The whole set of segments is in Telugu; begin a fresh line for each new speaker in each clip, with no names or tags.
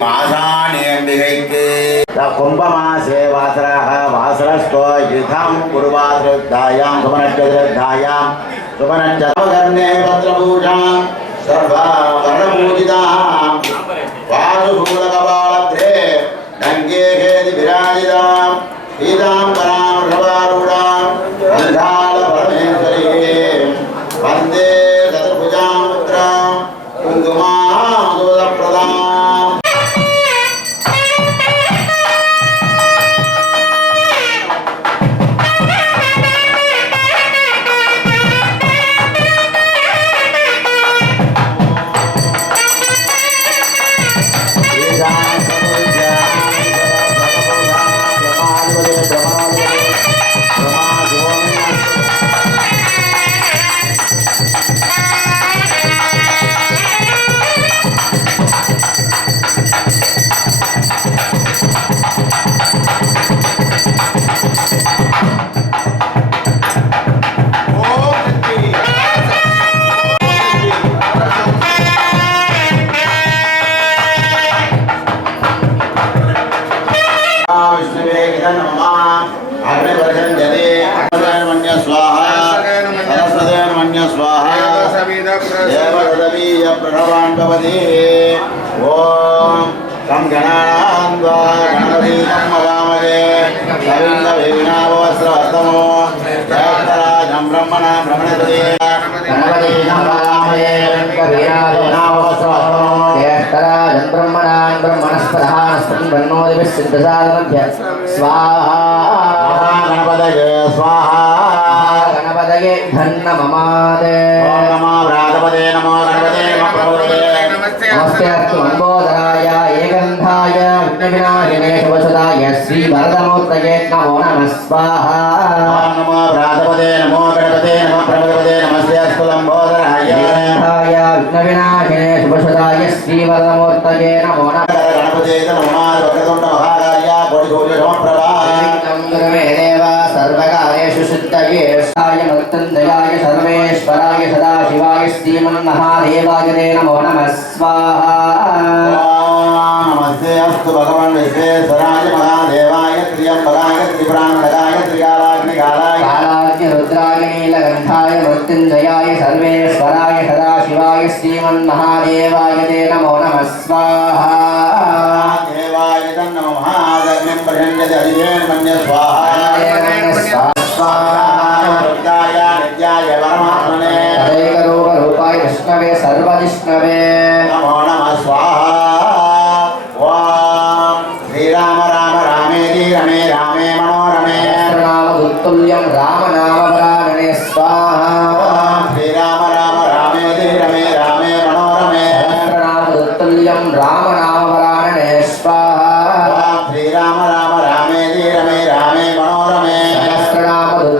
மாசாணியம்பிகைக்கு கும்பமாசே வாசராக வாசரஸ்தோ யுதாம் குருவாசரத்தாயாம் சுமனச்சதுரத்தாயாம் சுமனச்சதவகர்ணே பத்ரபூஷாம் சர்வாவரணபூஜிதாம் வாசுபூலகவ যায় తం గణానాన్వా గణపతీతం మవామగే కవింద వీణావస్త్రవస్తమో జ్యేష్ఠరాజం బ్రహ్మణ గణపతీతం మవామగే కవినావస్త్రవస్తమో
జ్యేష్ఠరాజం బ్రహ్మణాన్ బ్రహ్మణస్పదానస్పన్ బ్రహ్మోదిభిः సిద్ధసాధనభ్య స్వాహా
గణపతయే స్వాహ
ధన్న
నమో నమ
స్వాహా
ఓం నమో వ్రాతపదే నమో గణపతే నమో ప్రభుదే నమస్తే అస్తు లంబోదరాయ
ఏకంధాయ విఘ్నవినాశినే శుభసుదాయ శ్రీ వరదమూర్తయే నమో నమ
గణపతే నమో వక్రతుండ మహాకార్య కోటి సూర్య సమప్రభా
గురుమే దేవ సర్వకార్యేషు సిద్ధయే సాయ మృత్యుంజయాయ సర్వేశ్వరాయ సదాశివాయ శ్రీమన్మహాదేవాయ
త్రియంబరాయ త్రిపురాణగాయ త్రికాలాగ్నికాలాయ
కాలాగ్ని రుద్రాయ నీలకంఠాయ మృత్యుంజయాయ సర్వేశ్వరాయ సదాశివాయ శ్రీమన్మహాదేవాయ తే నమో నమ స్వాహా
దేవాయ తన్నమ మహాదగ్నిం ప్రజంజతి అదివేన్ మన్య స్వాహ రుద్రాయ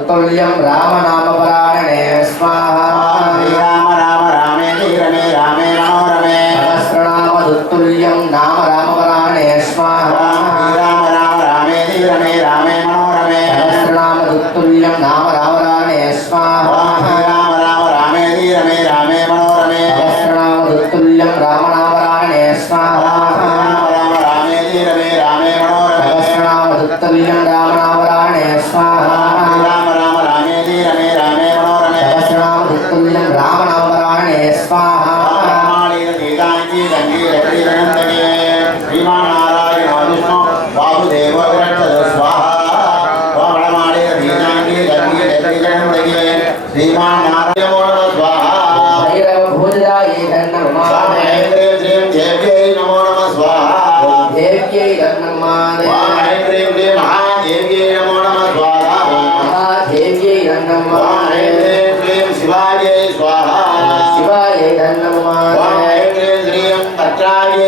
సహస్రనామదుత్తుల్యం రామనామవరాణనే స్వాహా.
ఓం శ్రీరామ రామ రామేతి రమే రామే మనోరమే.
సహస్రనామదుత్తుల్యం నామ शिवाय स्वाहा शिवाय नमः ॐ ऐं ह्रीं पत्राय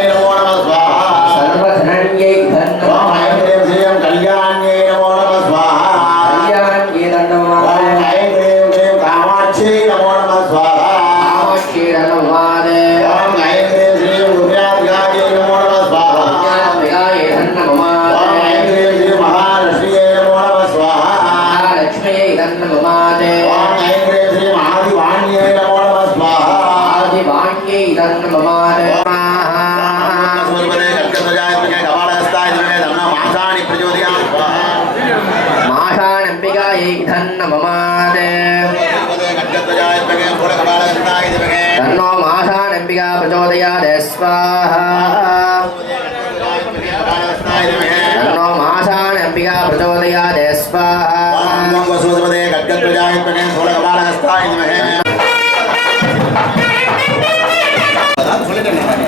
தன்ன மமாதே தன்னோ மாசா நம்பிகா பிரச்சோதயாதே ஸ்வாஹா தன்னோ மாசா நம்பிகா பிரச்சோதயாதே ஸ்வாஹா வசூதபதே கட்கத்வஜாயத்மகே
சோழகபாலகஸ்தாய சொல்லிட்டேன்